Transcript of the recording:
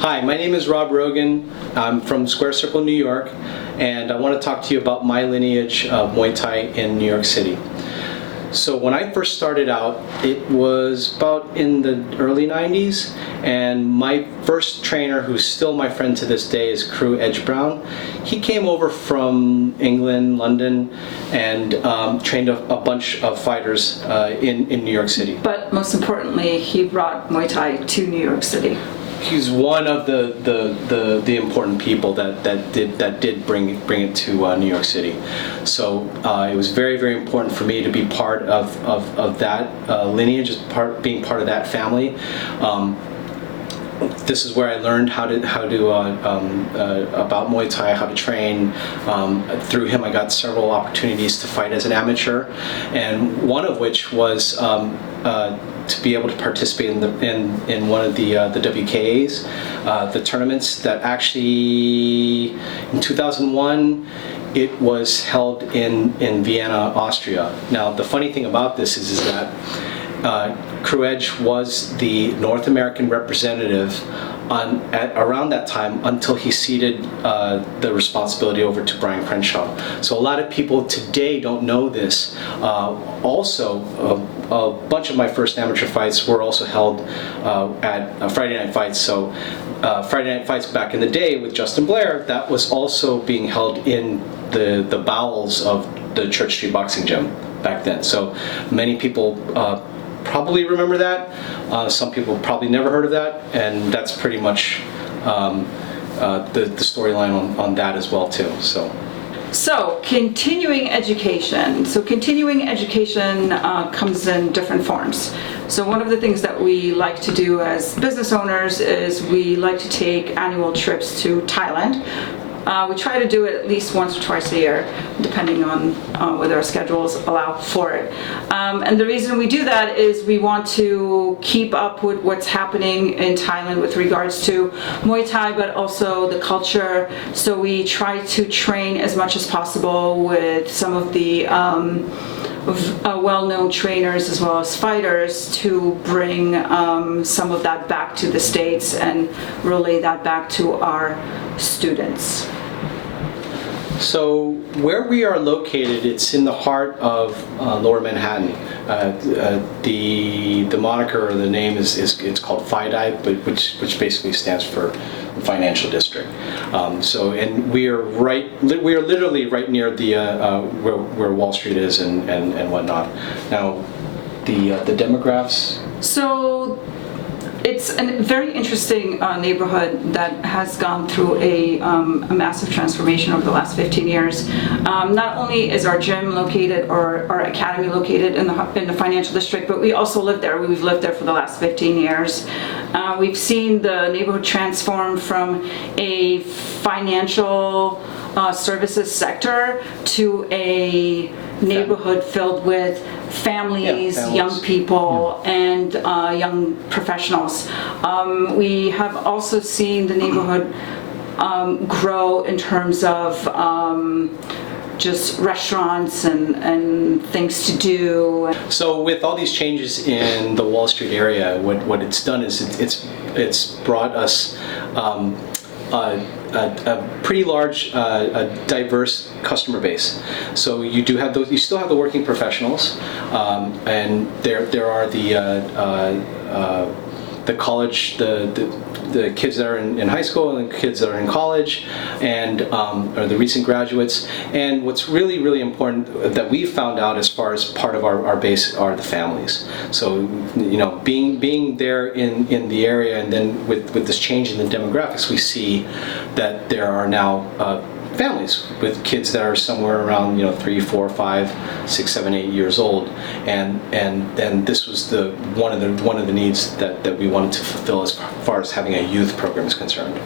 Hi, my name is Rob Rogan. I'm from Square Circle, New York, and I want to talk to you about my lineage of Muay Thai in New York City. So when I first started out, it was about in the early 90s, and my first trainer, who's still my friend to this day, is Crew Edge Brown. He came over from England, London, and trained a bunch of fighters in New York City. But most importantly, he brought Muay Thai to New York City. He's one of the important people that did bring it to New York City. So it was very important for me to be part of that lineage, being part of that family. This is where I learned how to about Muay Thai, how to train. Through him, I got several opportunities to fight as an amateur, and one of which was to be able to participate in one of the WKAs, the tournaments that actually in 2001 it was held in Vienna, Austria. Now the funny thing about this is that Crew Edge was the North American representative around that time until he ceded the responsibility over to Brian Crenshaw. So a lot of people today don't know this. Also, a bunch of my first amateur fights were also held at Friday Night Fights. So Friday Night Fights back in the day with Justin Blair, that was also being held in the bowels of the Church Street Boxing Gym back then. So many people probably remember that. Some people probably never heard of that, and that's pretty much the storyline on that as well too. So continuing education. So continuing education comes in different forms. So one of the things that we like to do as business owners is we like to take annual trips to Thailand. We try to do it at least once or twice a year, depending on whether our schedules allow for it. And the reason we do that is we want to keep up with what's happening in Thailand with regards to Muay Thai, but also the culture. So we try to train as much as possible with some of the well-known trainers as well as fighters to bring some of that back to the States and relay that back to our students. So where we are located, it's in the heart of Lower Manhattan. The moniker or the name it's called FIDI, but which basically stands for Financial District. And we are literally right near the where Wall Street is and whatnot. Now, the demographics. So it's a very interesting neighborhood that has gone through a massive transformation over the last 15 years. Not only is our gym located or our academy located in the financial district, but we also live there. We've lived there for the last 15 years. We've seen the neighborhood transform from a financial services sector to a neighborhood filled with families, young people, and young professionals. We have also seen the neighborhood grow in terms of just restaurants and things to do. So with all these changes in the Wall Street area, what it's done is it's brought us a pretty large, diverse customer base. So you still have the working professionals, and there are the college, the kids that are in high school and the kids that are in college, and or the recent graduates. And what's really important that we've found out as far as part of our base are the families. So being there in the area, and then with this change in the demographics, we see that there are now families with kids that are somewhere around 3, 4, 5, 6, 7, 8 years old, and this was one of the needs that we wanted to fulfill as far as having a youth program is concerned.